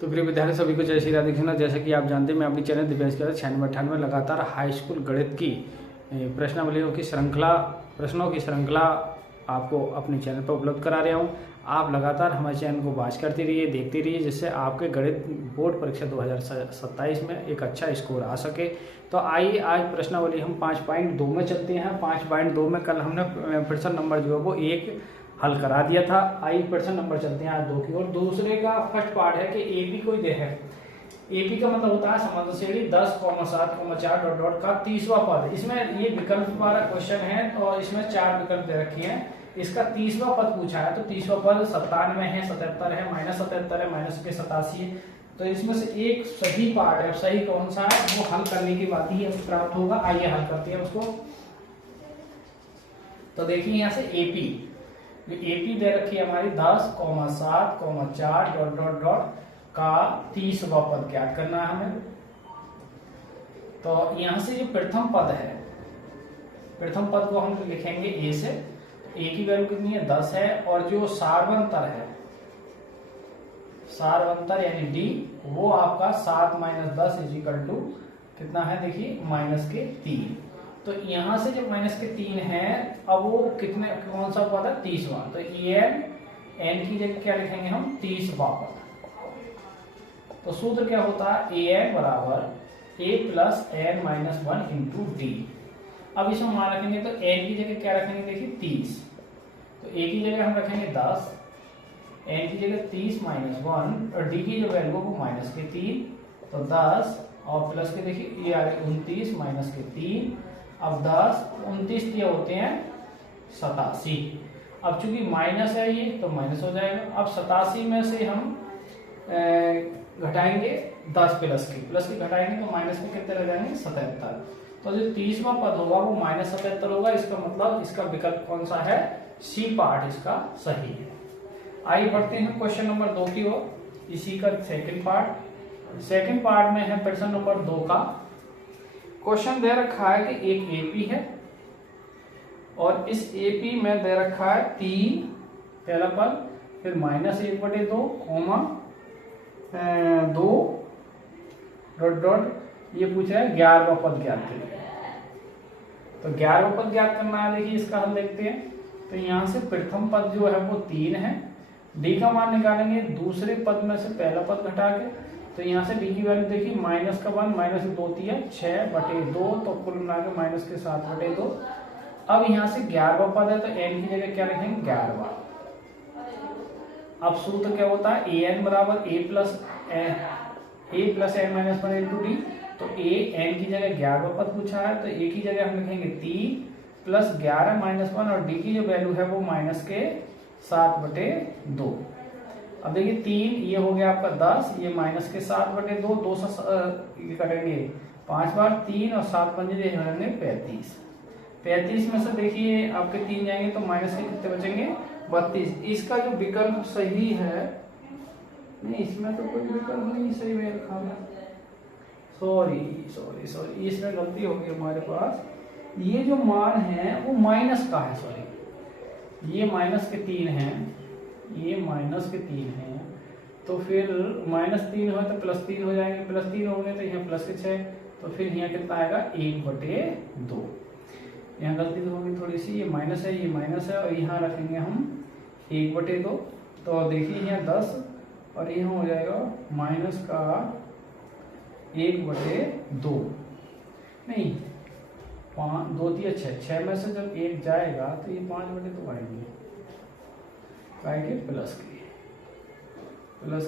तो प्रिय विद्यार्थी सभी को जय श्री राधे कृष्ण। जैसे कि आप जानते हैं मैं अपनी चैनल दिव्यांश के 96 लगातार हाई स्कूल गणित की प्रश्नावलियों की श्रृंखला प्रश्नों की श्रृंखला आपको अपने चैनल पर उपलब्ध करा रहा हूँ। आप लगातार हमारे चैनल को वॉच करते रहिए, देखते रहिए, जिससे आपके गणित बोर्ड परीक्षा 2027 में एक अच्छा स्कोर आ सके। तो आइए आज प्रश्नावली हम 5.2 में चलते हैं। 5.2 में कल हमने प्रश्न नंबर जो है वो 1 हल करा दिया था। आइए प्रश्न नंबर चलते हैं आज 2 की ओर। दूसरे का फर्स्ट पार्ट है कि एपी कोई दे है। एपी का मतलब होता है समांतर श्रेणी 10, 7, 4 का 30वां पद। इसमें ये विकल्प वाला क्वेश्चन है और इसमें 4 विकल्प दे रखे हैं। इसका 30वां पद पूछा है, तो 30वां पद 97 है, 77 है, -77 है, -87 है। तो इसमें से एक सही पार्ट है। सही कौन सा है वो हल करने के बाद ही प्राप्त होगा। आइए हल करते हैं उसको। तो देखिए यहाँ से एपी दे रखी है हमारी 10, 7, 4 का 30वां पद ज्ञात करना है हमें। तो यहां से जो प्रथम पद है, प्रथम पद को हम लिखेंगे ए से। ए की वैल्यू कितनी है 10 है, और जो सार्वंतर है, सार्वंतर यानी डी, वो आपका 7 - 10 = कितना है देखिए -3। तो यहां से जो -3 है, अब वो कितने कौन सा पद है 30वां। तो एन की जगह क्या लिखेंगे हम 30वां पद। तो सूत्र क्या होता है an = a + n - 1 × d। अब इसमें मान रखेंगे तो n की जगह क्या रखेंगे देखिए 30। तो a की जगह हम रखेंगे 10, n की जगह 30 - 1 और d की जो वैल्यू वो -3। तो 10 और प्लस के देखिए ये आ गए 29 -3। अब 10 29 दिए होते हैं 87। अब चूंकि माइनस है ये तो माइनस हो जाएगा। अब 87 में से हम घटाएंगे 10 प्लस के घटाएंगे तो माइनस में कितने लग जाएंगे 77। तो जो 30वां पद होगा वो -77 होगा। इसका मतलब इसका विकल्प कौन सा है, सी पार्ट इसका सही है। आइए बढ़ते हैं क्वेश्चन नंबर 2 की ओर। इसी का सेकंड पार्ट में है प्रश्न नंबर 2 का। क्वेश्चन दे रखा है कि एक एपी है और इस एपी में दे रखा है 3 पहला पद, फिर -1/2, 2 ... ये पूछा है 11वां पद ज्ञात करिए। तो 11वां पद ज्ञात करना है। देखिए इसका हम देखते हैं। तो यहाँ से प्रथम पद जो है वो 3 है। डी का मान निकालेंगे दूसरे पद में से पहला पद घटा के। तो यहाँ से डी की वैल्यू देखिए -1 -2 = 6/2। तो कुल मिला के -7/2। अब यहाँ से 11वां पद है तो एन की जगह क्या लिखेंगे 11वां। अब सूत्र क्या होता है an = a + n - 1 × d। तो a n की जगह 11वां पद पूछा है, तो a की जगह हम लिखेंगे 3 + 11 - 1 और d की जो वैल्यू है वो -7/2। अब देखिए 3 ये हो गया आपका 10, ये -7/2, 2 से कटेंगे 5 बार, 3 और 7 पंजे होंगे 35। 35 में से देखिए आपके 3 जाएंगे तो माइनस के कितने बचेंगे 32। इसका जो विकल्प सही है, नहीं इसमें तो कोई विकल्प नहीं सही में रखा है। सॉरी इसमें गलती होगी हमारे पास। ये जो मान है वो माइनस का है। सॉरी ये -3 है, ये -3 है। तो फिर -3 हो तो +3 हो जाएंगे, +3 होंगे तो यहाँ +6। तो फिर यहाँ कितना आएगा 1/2। यहाँ गलती तो होगी थोड़ी सी, ये माइनस है, ये माइनस है, और यहाँ रखेंगे हम 1/2। तो देखिए यहाँ 10 और यहाँ हो जाएगा -1/2। नहीं 5 2 3 6 में से जब 1 जाएगा तो ये 5/2 आएंगे प्लस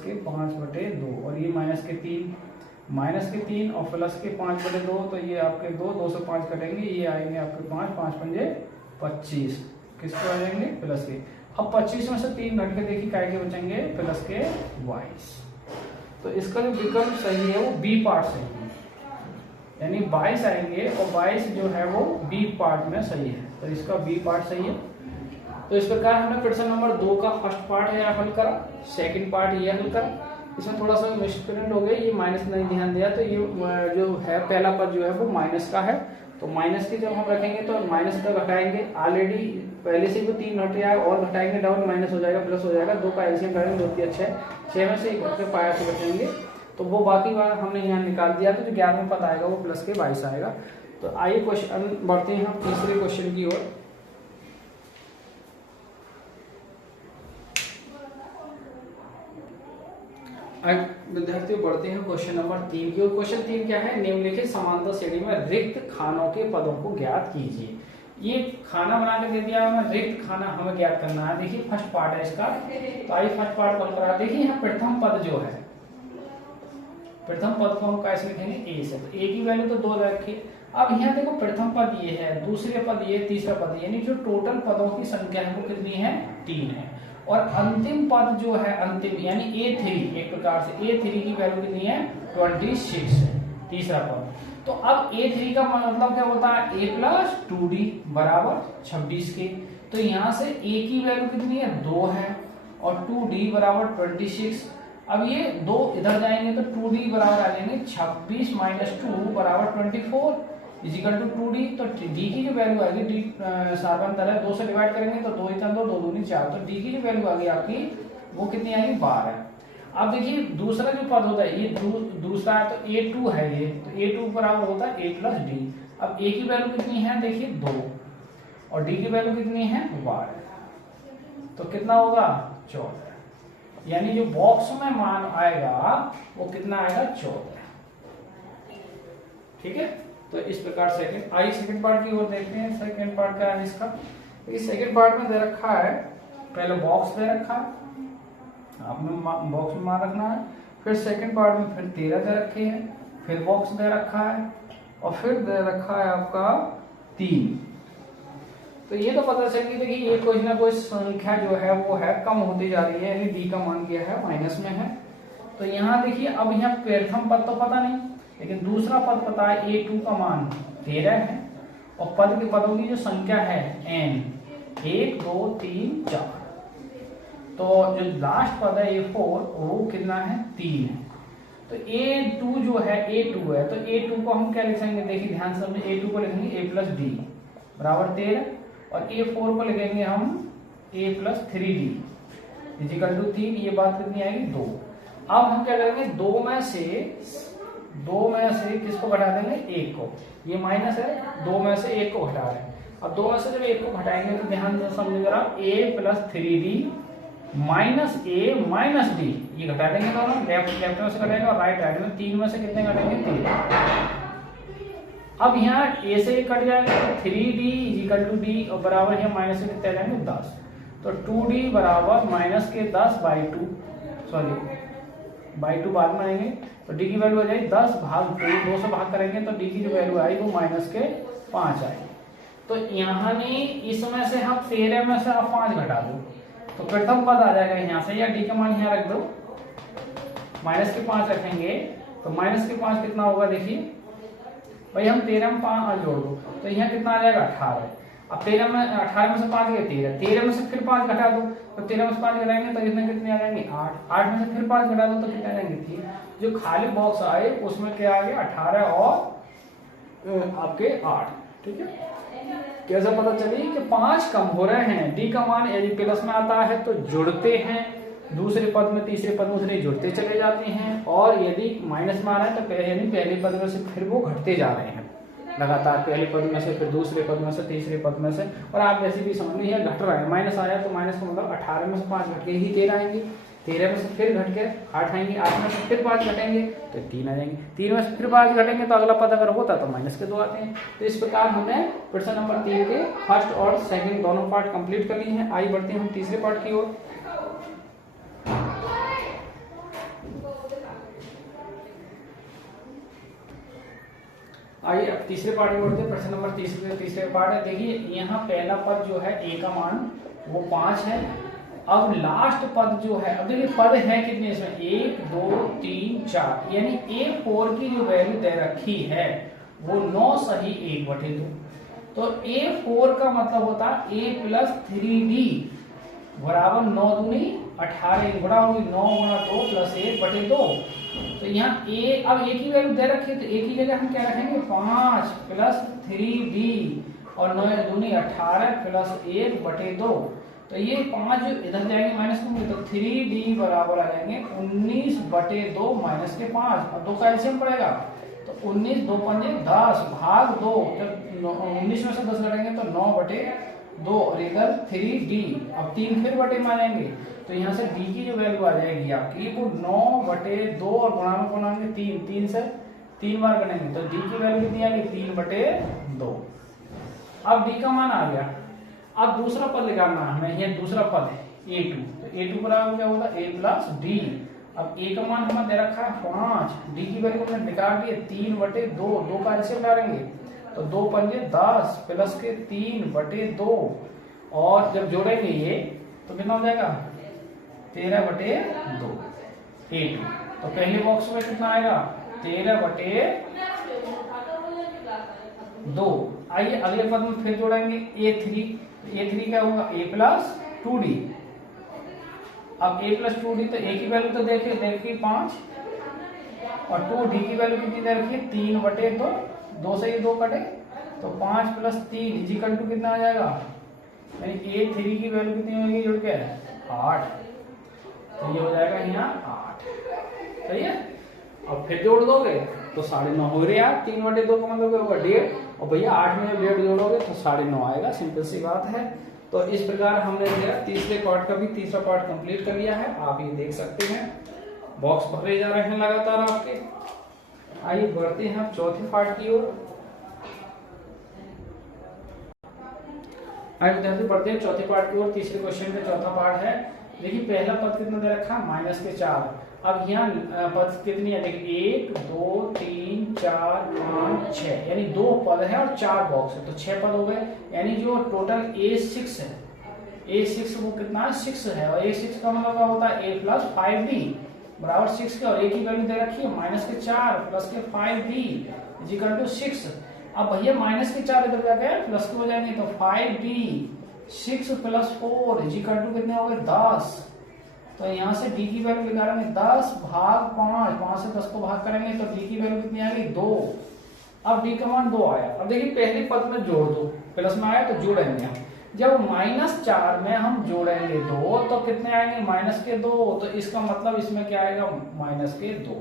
के 5/2 और ये -3 और प्लस के 5/2। तो ये आपके 2 से 5 कटेंगे, ये आएंगे आपके 5 पंजे 25। किसके आ जाएंगे प्लस के। अब 25 में से 3 घट के देखिए काय के बचेंगे प्लस के 22। तो इसका जो विकल्प सही है वो बी पार्ट सही है, यानी 22 आएंगे और 22 जो है वो बी पार्ट में सही है। तो इसका बी पार्ट सही है। तो इस प्रकार हमने प्रश्न नंबर 2 का फर्स्ट पार्ट है हल करा, सेकंड पार्ट ये हल करा। इसमें थोड़ा सा मिसप्रिंट हो गया, ये माइनस नहीं ध्यान दिया। तो ये जो है पहला पद जो है वो माइनस का है। तो माइनस की जब हम रखेंगे तो माइनस का घटाएंगे। ऑलरेडी पहले से भी 3 घट रहा है और घटाएंगे डाउन माइनस हो जाएगा प्लस हो जाएगा, 2 का एलसीएम करेंगे 2 3 अच्छा है, 6 में से 1 घट के पाया से बचेंगे, तो वो बाकी बार हमने यहाँ निकाल दिया, तो जो 11वें पद आएगा वो प्लस के 22 आएगा। तो आइए क्वेश्चन बढ़ते हैं हम तीसरे क्वेश्चन की ओर। विद्यार्थियों बढ़ते हैं क्वेश्चन नंबर 3 की ओर। क्वेश्चन 3 क्या है, निम्नलिखित समांतर श्रेणी में रिक्त खानों के पदों को ज्ञात कीजिए। ये खाना बना के दे दिया हमें, रिक्त खाना हमें ज्ञात करना है। देखिए फर्स्ट पार्ट है इसका, तो आइए फर्स्ट पार्ट कॉल करा। देखिए यहाँ प्रथम पद जो है, प्रथम पद को हम कैसे लिखेंगे, ए से, तो ए की वैल्यू तो 2 रखी। अब यहाँ देखो प्रथम पद ये है, दूसरे पद ये, तीसरा पद, यानी जो टोटल पदों की संख्या है वो कितनी है, 3 है। और अंतिम पद जो है, अंतिम यानी A3, एक प्रकार से A3 की वैल्यू कितनी है, 26 है, तीसरा पद। तो अब A3 का मतलब क्या होता है, A प्लस 2D बराबर 26 के। तो यहाँ से A की वैल्यू कितनी है, 2 है, और 2D बराबर 26। अब ये 2 इधर जाएंगे तो 2D बराबर आ जाएंगे 26 माइनस 2 बराबर 24 इजिकल टू 2D। तो D की जो वैल्यू आएगी, D सार्वन तरह 2 से डिवाइड करेंगे तो 2 इतना 2 2 दूनी 4, तो D की जो वैल्यू आ गई आपकी वो कितनी आएगी, 12। अब देखिए दूसरा जो पद होता है, ये दूसरा है, तो A2 है ये, तो A2 बराबर होता है A प्लस D। अब A की वैल्यू कितनी है, देखिए 2, और D की वैल्यू कितनी है, 12, तो कितना होगा, 14। यानी जो बॉक्स में मान आएगा वो कितना आएगा, 14। ठीक है, तो इस प्रकार सेकंड पार्ट की ओर देखते हैं। सेकंड पार्ट क्या है इसका, इस सेकंड पार्ट में दे रखा है, पहले बॉक्स दे रखा है, आपने बॉक्स में मान रखना है, फिर सेकंड पार्ट में फिर 13 दे रखे हैं, फिर बॉक्स दे रखा है, और फिर दे रखा है आपका 3। तो ये तो पता चल गई, देखिए ये कोई ना कोई संख्या जो है वो है कम होती जा रही है, यानी डी का मान क्या है, माइनस में है। तो यहाँ देखिए, अब यहाँ प्रथम पद तो पता नहीं, लेकिन दूसरा पद पता है, A2 का मान 13 है, और पद के पदों की जो संख्या है n, 1 2 3 4, तो जो लास्ट पद है A4 वो कितना है, 3 है। तो A2 जो है, A2 है, तो A2 को हम क्या लिखेंगे, देखिए ध्यान से, A2 को लिखेंगे A प्लस डी बराबर 13, और A4 को लिखेंगे हम A plus 3D is equal to 3। ये बात कितनी आएगी, 2। अब हम क्या करेंगे, दो में से किसको घटा देंगे, 1 को, ये माइनस है, 2 में से 1 को घटा रहे हैं। अब 2 में से जब 1 को घटाएंगे तो ध्यान से समझिए जरा, A plus 3D minus A minus D, ये घटा देंगे दोनों, लेफ्ट में से घटाएंगे और राइट में, 3 में से कितने घटेंगे, 3। अब यहाँ A से कट जाएगा तो 3D इजिकल टू D, और बराबर यहाँ माइनस से कितने आ जाएंगे, 10। तो 2D बराबर माइनस के 10 बाई 2, सॉरी बाई 2 बाद में आएंगे, तो D की वैल्यू आ जाएगी 10 भाग 2 से भाग करेंगे तो D की जो वैल्यू आई वो माइनस के 5 आएगी। तो यहाँ नहीं, इसमें से हम 13 में से आप 5 घटा दो तो प्रथम पद आ जाएगा यहाँ से, या D का मान यहाँ रख दो, माइनस के 5 रखेंगे तो माइनस के 5 कितना होगा, देखिए भाई हम 13 में 5 जोड़ दो तो यहाँ कितना आ जाएगा, 18। अब 18 में से 5 गए 13 में से फिर 5 घटा दो, तो 13 में से 5 घटाएंगे तो इसमें कितने आ जाएंगे, 8 में से फिर 5 घटा दो तो कितने आ जाएंगे, 3। जो खाली बॉक्स आए उसमें क्या आ गया, 18 और आपके 8। ठीक है, कैसे पता चली कि 5 कम हो रहे हैं, डी का मान यदि प्लस में आता है तो जुड़ते हैं, दूसरे पद में तीसरे पद में उसने जुड़ते चले जाते हैं, और यदि माइनस में आ रहा है तो यानी पहले पद में से फिर वो घटते जा रहे हैं लगातार, पहले पद में से फिर दूसरे पद में से तीसरे पद में से, और आप वैसे भी समझ लीजिए घट रहा है, माइनस आया तो माइनस का मतलब 18 में से 5 घट के ही 13 आएंगे, 13 में से फिर घट के 8 आएंगे, 8 में से फिर 5 घटेंगे तो 3 आ जाएंगे, 3 में से फिर 5 घटेंगे तो अगला पद अगर होता तो माइनस के 2 आते हैं। तो इस प्रकार हमने प्रश्न नंबर 3 के फर्स्ट और सेकंड दोनों पार्ट कंप्लीट कर लिए हैं। आइए बढ़ते हैं हम तीसरे पार्ट की ओर। आइए अब तीसरे पार्ट की बढ़ते हैं। प्रश्न नंबर तीसरे पार्ट है। देखिए यहाँ पहला पद जो है A का मान वो 5 है। अब लास्ट पद जो है, अब देखिए पद है कितने इसमें, 1 2 3 4, यानी A4 की जो वैल्यू दे रखी है वो 9 सही 1/2। तो A4 का मतलब होता है A प्लस 3D बराबर 9 दूनी 18, गुणा होगी 9 गुणा 2 प्लस 1/2। तो यहाँ A, अब A की वैल्यू दे रखी है तो A की जगह हम क्या रखेंगे 5 प्लस 3D और 9 दूनी 18 प्लस 1/2। तो ये 5 इधर जाएंगे माइनस में, तो 3d बराबर आ जाएंगे 19/2 माइनस के 5, और 2 का एलसीएम पड़ेगा तो 19 2 पंजे 10 भाग 2। जब 19 में से 10 घटाएंगे तो 9/2, और इधर 3d। अब 3 फिर बटे में आ जाएंगे, तो यहाँ से d की जो वैल्यू आ जाएगी आपकी वो 9/2, और गुणा में कौन आएंगे 3, 3 से 3 बार करेंगे तो d की वैल्यू कितनी आ गई 3/2। अब d का मान आ गया। अब दूसरा पद निकालना है हमें, ये दूसरा पद है a2, तो a2 बराबर क्या होगा a प्लस d। अब a का मान हमें दे रखा है 5, d की वैल्यू हमने निकाल ली है 3/2, 2 का एलसीएम डालेंगे तो 2 पंजे 10 प्लस के 3/2, और जब जोड़ेंगे ये तो कितना हो जाएगा 13/2 a2। तो पहले बॉक्स में कितना आएगा 13/2। आइए अगले पद में फिर जोड़ेंगे a3, a3 क्या होगा a प्लस 2d। अब a प्लस 2d, तो a की वैल्यू तो देखिए 5, और 2d की वैल्यू कितनी दे रखी है 3/2, 2 से ये 2 कटे तो 5 प्लस 3 इजिकल टू कितना आ जाएगा, यानी a3 की वैल्यू कितनी होगी जुड़ के 8। तो ये हो जाएगा यहाँ 8, सही है। अब फिर जोड़ दोगे तो 9.5 हो रही है, 3/2 का मतलब होगा 1.5, और भैया 8 में जब 1.5 जोड़ोगे तो 9.5 आएगा, सिंपल सी बात है। तो इस प्रकार हमने तीसरे पार्ट का भी तीसरा पार्ट कंप्लीट कर लिया है, आप ये देख सकते हैं। बॉक्स भरे जा रहे हैं लगातार आपके। आइए बढ़ते हैं चौथे पार्ट की ओर। आइए विद्यार्थी बढ़ते हैं चौथे पार्ट की ओर। तीसरे क्वेश्चन का चौथा पार्ट है। देखिए पहला पद कितना दे रखा है -4। अब यहाँ पद कितनी है देखिए 1 2 3 4 5 6, यानी 2 पद है और 4 बॉक्स है, तो 6 पद हो गए। यानी जो टोटल A6 है, A6 वो कितना है 6 है, और A6 का मतलब क्या होता है a प्लस 5d बराबर 6 के, और a की वैल्यू दे रखी है -4 प्लस के 5d इक्वल टू 6। अब भैया -4 इधर जाके प्लस के हो जाएंगे, तो 5d 6 प्लस 4 इक्वल टू कितने हो गए 10। तो यहाँ से d की वैल्यू निकालेंगे 10 भाग 5, 5 से 10 को भाग करेंगे तो d की वैल्यू कितनी आ गई 2। अब d का मान 2 आया। अब देखिए पहले पद में जोड़ दो, प्लस में आया तो जोड़ेंगे हम। जब -4 में हम जोड़ेंगे 2 तो कितने आएंगे -2, तो इसका मतलब इसमें क्या आएगा -2।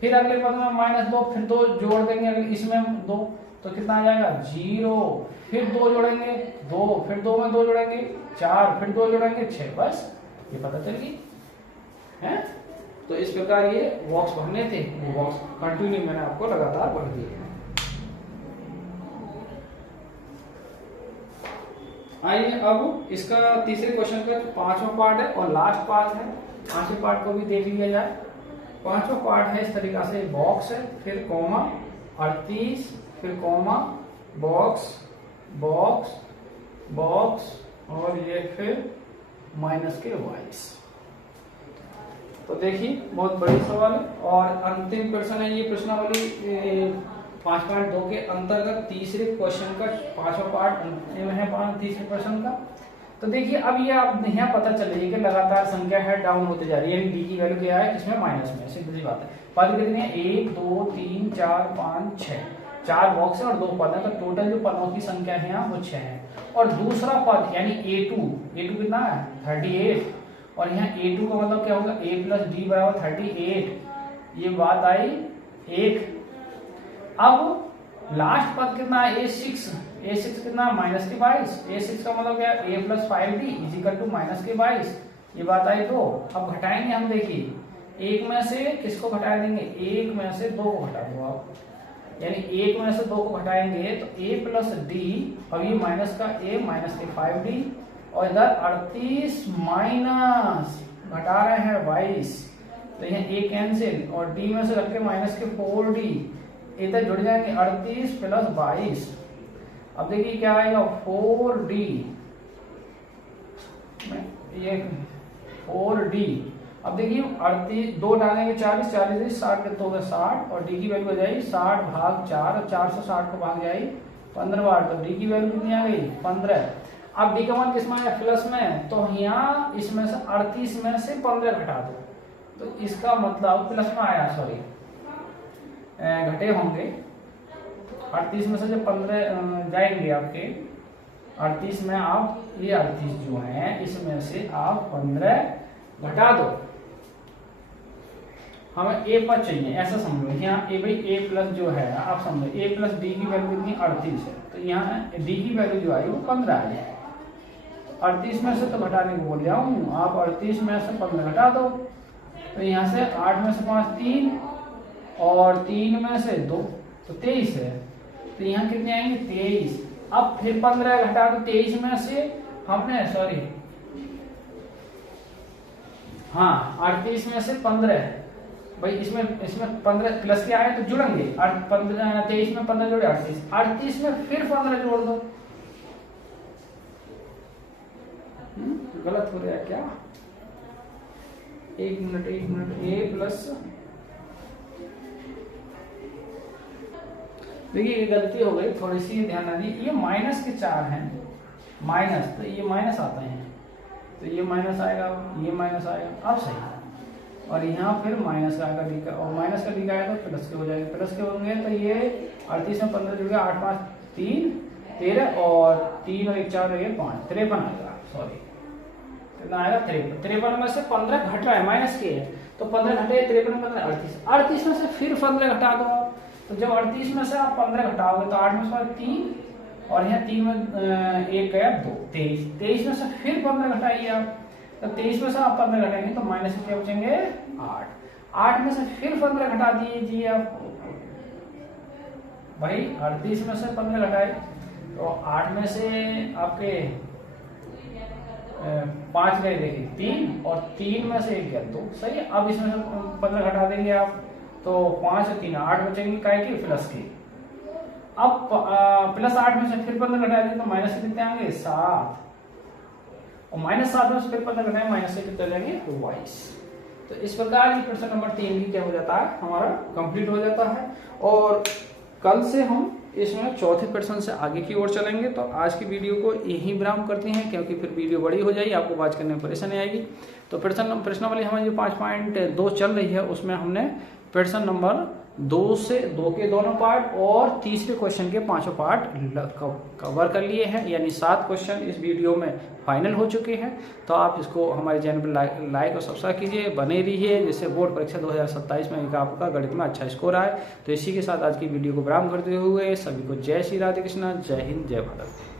फिर अगले पद में -2, फिर 2 जोड़ देंगे इसमें 2 तो कितना आ जाएगा 0। फिर 2 जोड़ेंगे 2, फिर 2 में 2 जोड़ेंगे 4, फिर 2 जोड़ेंगे 6, बस ये पता चल गई है। तो इस प्रकार ये बॉक्स भरने थे, वो बॉक्स कंटिन्यू मैंने आपको लगातार भर दिए। आइए अब इसका तीसरे क्वेश्चन का 5वां पार्ट है और लास्ट पार्ट है, 5वें पार्ट को भी देख लिया जाए। 5वां पार्ट है इस तरीका से, बॉक्स है, फिर कॉमा 38, फिर कॉमा बॉक्स बॉक्स बॉक्स, और ये फिर -22। तो देखिए बहुत बड़ी सवाल है, और अंतिम प्रश्न है ये प्रश्नावली 5.2 के अंतर्गत तीसरे क्वेश्चन का 5वां पार्ट है तीसरे प्रश्न का। तो देखिए अब ये आप यहाँ पता चल रही है कि लगातार संख्या है डाउन होते जा रही है, डी की वैल्यू क्या है इसमें माइनस में, सिंपल सी बात है। पद कितने हैं 1 2 3 4 5 6, 4 बॉक्स है और 2 पद है, तो टोटल जो पदों की संख्या है यहाँ वो 6 है। और दूसरा पद यानी A2 कितना है 38, और यहाँ A2 का मतलब क्या होगा a प्लस d बराबर 38, ये बात आई 1। अब लास्ट पद कितना है A6 कितना है -22, A6 का मतलब क्या है a plus 5d is equal to -22, ये बात आई 2। अब घटाएंगे हम, देखिए एक में से किसको घटा देंगे, एक में से 2 को घटा दो आप, यानी एक में से 2 को घटाएंगे तो a प्लस d, और ये माइनस का a माइनस के 5d, और इधर 38 माइनस घटा रहे हैं 22, तो यहाँ a कैंसिल, और d में से रख के माइनस के 4d, इधर जुड़ जाएंगे 38 प्लस 22। अब देखिए क्या आएगा 4d, ये 4d। अब देखिए 38 2 डालेंगे 40, 40 60 कितना होगा 60, और d की वैल्यू हो जाएगी 60 भाग 4, और 4 से 60 को भाग जाएगी 15 बार, तो d की वैल्यू कितनी आ गई 15। अब d का मान किसमें आया प्लस में, तो यहाँ इसमें से 38 में से 15 घटा दो, तो इसका मतलब प्लस में आया, सॉरी घटे होंगे 38 में से जब 15 जाएंगे आपके 38 में आप ये 38 जो है इसमें से आप 15 घटा दो। हमें ए पर चाहिए, ऐसा समझो यहाँ ए भाई ए प्लस जो है आप समझो ए प्लस डी की वैल्यू कितनी 38 है, तो यहाँ डी की वैल्यू जो आई वो 15 आई है। 38 में से तो घटाने को बोल रहा हूँ, आप 38 में से 15 घटा दो, तो यहाँ से 8 में से 5 3 और 3 में से 2 तो 23 है, तो यहाँ कितने आएंगे 23। अब फिर 15 घटा दो 23 में से, हमने सॉरी हाँ 38 में से 15 भाई इसमें 15 प्लस के आए तो जुड़ेंगे, 23 में 15 जोड़े 38 में फिर 15 जोड़ दो। गलत हो रहा है क्या? एक मिनट ए प्लस, देखिए ये गलती हो गई थोड़ी सी, ध्यान ना दीजिए। ये माइनस के 4 हैं, माइनस तो ये माइनस आते हैं, तो ये माइनस आएगा, ये माइनस आएगा, अब सही। और यहाँ फिर माइनस का आएगा डी का, और माइनस का डी का आएगा तो प्लस के हो जाएंगे, प्लस के होंगे तो ये 38 में 15 जुड़ गया, 8 5 3 13 और 3 और 1 4 और 1 5 53 आएगा, सॉरी कितना आएगा 53। 53 में से 15 घट रहा है, माइनस के है, तो 15 घटे 53 में 15 38 में से फिर 15 घटा दो। तो जब 38 में से आप 15 घटाओगे तो 8 में से 3 और यहाँ 3 में 1 गया 2 23, 23 में से फिर 15 घटाइए आप, तो 23 में से आप 15 घटाएंगे तो माइनस में क्या बचेंगे 8 में से फिर 15 घटा दीजिए आप भाई, 38 में से 15 घटाए तो 8 में से आपके 5 गए देखिए 3 और 3 में से 1 गया 2, सही है। अब इसमें से 15 घटा देंगे आप तो 5 और 3 8 बचेंगे, काय की प्लस की। अब प्लस 8 में से फिर 15 घटा देंगे तो माइनस के कितने आएंगे 7, और माइनस 7 में से फिर 15 घटाएंगे माइनस से कितने लेंगे 22। तो इस प्रकार ये प्रश्न नंबर 3 भी क्या हो जाता है हमारा कंप्लीट हो जाता है। और कल से हम इसमें चौथे प्रश्न से आगे की ओर चलेंगे। तो आज की वीडियो को यहीं विराम करते हैं, क्योंकि फिर वीडियो बड़ी हो जाएगी, आपको बात करने में परेशानी आएगी। तो प्रश्नावली हमारी जो 5.2 चल रही है उसमें हमने प्रश्न नंबर 2 से 2 के दोनों पार्ट और तीसरे क्वेश्चन के 5 पार्ट कवर कर लिए हैं, यानी 7 क्वेश्चन इस वीडियो में फाइनल हो चुके हैं। तो आप इसको हमारे चैनल पर लाइक और सब्सक्राइब कीजिए, बने रहिए, जिससे बोर्ड परीक्षा 2027 में आपका गणित में अच्छा स्कोर आए। तो इसी के साथ आज की वीडियो को विराम करते हुए सभी को जय श्री राधे कृष्णा, जय हिंद, जय भारत।